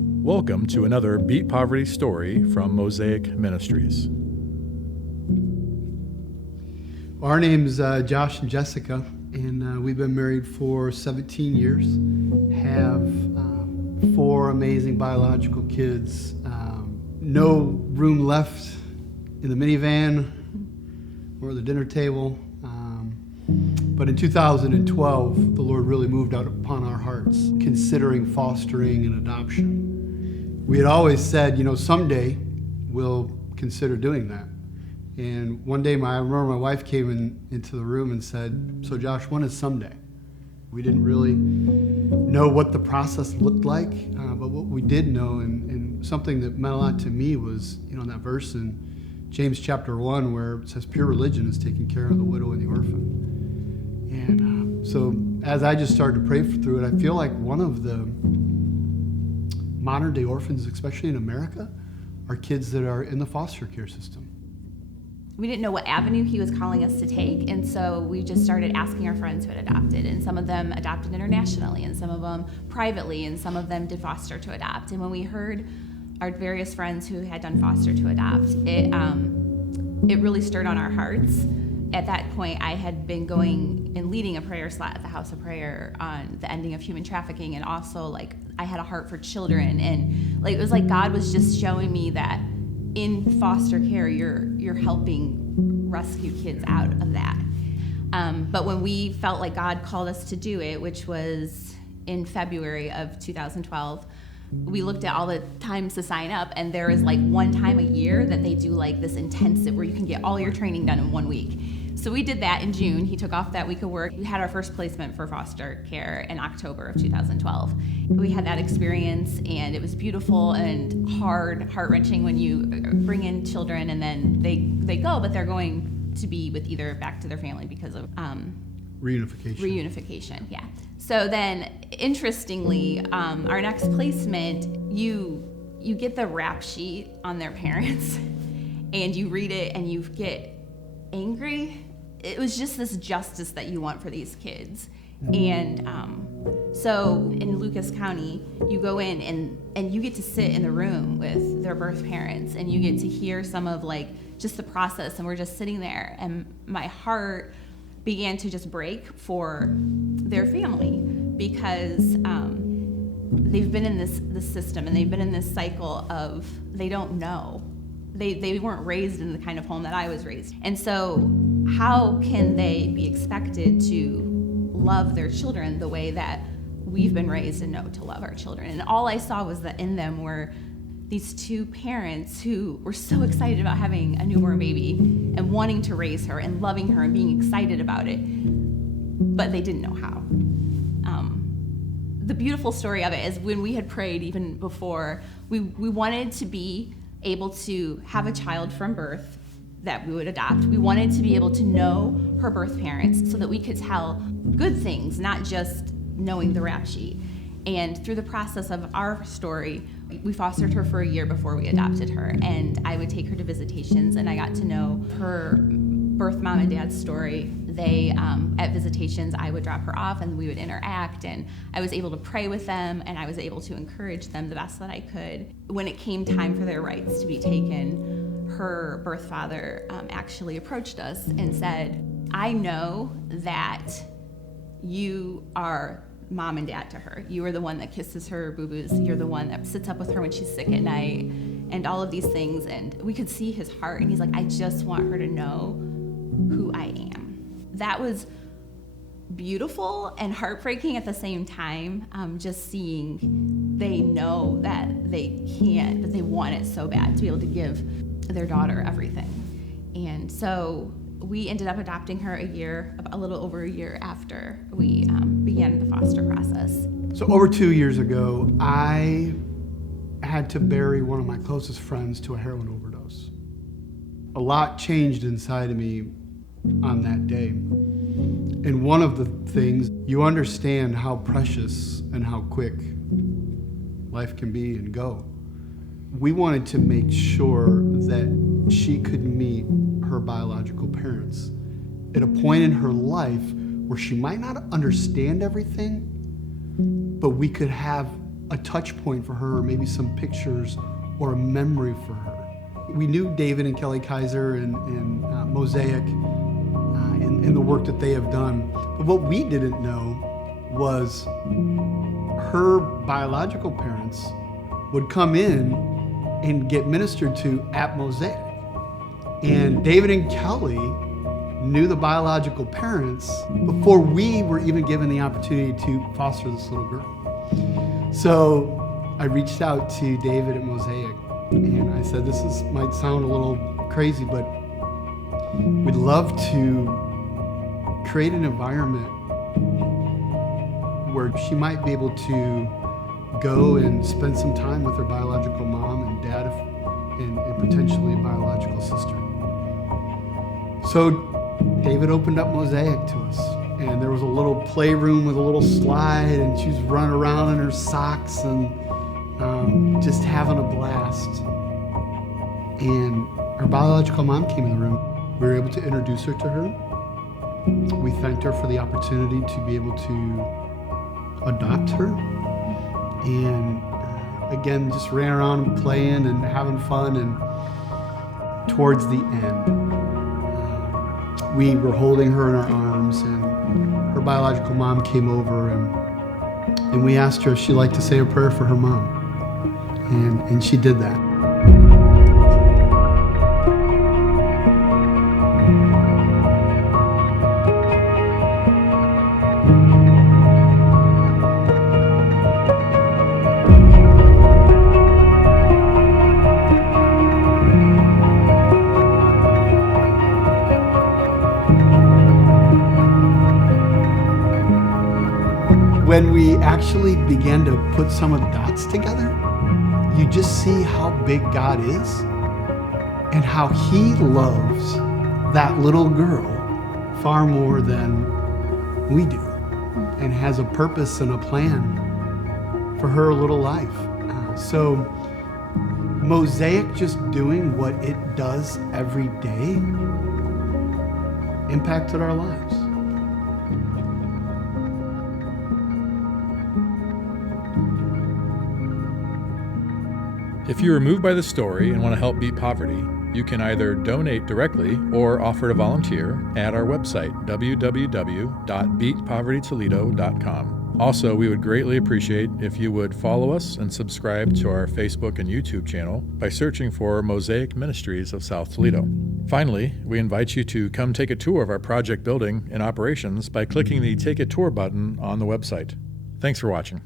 Welcome to another Beat Poverty story from Mosaic Ministries. Our name's Josh and Jessica, and we've been married for 17 years, have 4 amazing biological kids, no room left in the minivan or the dinner table, but in 2012, the Lord really moved out upon our hearts, considering fostering and adoption. We had always said, someday we'll consider doing that. And one day, I remember my wife came into the room and said, "So Josh, when is someday?" We didn't really know what the process looked like, but what we did know, and something that meant a lot to me was, that verse in James chapter 1 where it says pure religion is taking care of the widow and the orphan. And so as I just started to pray through it, I feel like one of the modern day orphans, especially in America, are kids that are in the foster care system. We didn't know what avenue he was calling us to take, and so we just started asking our friends who had adopted, and some of them adopted internationally, and some of them privately, and some of them did foster to adopt. And when we heard our various friends who had done foster to adopt, it really stirred on our hearts. At that point, I had been going and leading a prayer slot at the House of Prayer on the ending of human trafficking, and also I had a heart for children, and it was like God was just showing me that in foster care, you're helping rescue kids out of that. But when we felt like God called us to do it, which was in February of 2012, we looked at all the times to sign up, and there is one time a year that they do this intensive where you can get all your training done in 1 week. So we did that in June. He took off that week of work. We had our first placement for foster care in October of 2012. We had that experience, and it was beautiful and heart-wrenching when you bring in children and then they go, but they're going to be with either back to their family because of reunification, yeah. So then, interestingly, our next placement, you get the rap sheet on their parents, and you read it, and you get angry. It was just this justice that you want for these kids. And so in Lucas County, you go in and you get to sit in the room with their birth parents, and you get to hear some of just the process, and we're just sitting there, and my heart began to just break for their family, because they've been in this system, and they've been in this cycle of they don't know. They weren't raised in the kind of home that I was raised. And so how can they be expected to love their children the way that we've been raised and know to love our children? And all I saw was that in them were these 2 parents who were so excited about having a newborn baby and wanting to raise her and loving her and being excited about it, but they didn't know how. The beautiful story of it is when we had prayed even before, we wanted to be able to have a child from birth that we would adopt. We wanted to be able to know her birth parents so that we could tell good things, not just knowing the rap sheet. And through the process of our story, we fostered her for a year before we adopted her, and I would take her to visitations, and I got to know her birth mom and dad's story. They, at visitations, I would drop her off and we would interact, and I was able to pray with them, and I was able to encourage them the best that I could. When it came time for their rights to be taken, her birth father actually approached us and said, "I know that you are mom and dad to her. You are the one that kisses her boo-boos. You're the one that sits up with her when she's sick at night," and all of these things. And we could see his heart, and he's like, "I just want her to know who I am." That was beautiful and heartbreaking at the same time, just seeing they know that they can't, but they want it so bad to be able to give their daughter everything. And so we ended up adopting her a little over a year after we began the foster process. So over 2 years ago, I had to bury one of my closest friends to a heroin overdose. A lot changed inside of me on that day. And one of the things, you understand how precious and how quick life can be and go. We wanted to make sure that she could meet her biological parents at a point in her life where she might not understand everything, but we could have a touch point for her, or maybe some pictures or a memory for her. We knew David and Kelly Kaiser and Mosaic in the work that they have done. But what we didn't know was her biological parents would come in and get ministered to at Mosaic. And David and Kelly knew the biological parents before we were even given the opportunity to foster this little girl. So I reached out to David at Mosaic and I said, might sound a little crazy, but we'd love to create an environment where she might be able to go and spend some time with her biological mom and dad and potentially a biological sister. So David opened up Mosaic to us, and there was a little playroom with a little slide, and she was running around in her socks and just having a blast. And her biological mom came in the room. We were able to introduce her to her. We thanked her for the opportunity to be able to adopt her. And again, just ran around and playing and having fun. And towards the end, we were holding her in our arms, and her biological mom came over, and we asked her if she'd like to say a prayer for her mom. And she did that. When we actually began to put some of the dots together, you just see how big God is and how He loves that little girl far more than we do, and has a purpose and a plan for her little life. So Mosaic just doing what it does every day impacted our lives. If you are moved by the story and want to help beat poverty, you can either donate directly or offer to volunteer at our website, www.beatpovertytoledo.com. Also, we would greatly appreciate if you would follow us and subscribe to our Facebook and YouTube channel by searching for Mosaic Ministries of South Toledo. Finally, we invite you to come take a tour of our project building and operations by clicking the Take a Tour button on the website. Thanks for watching.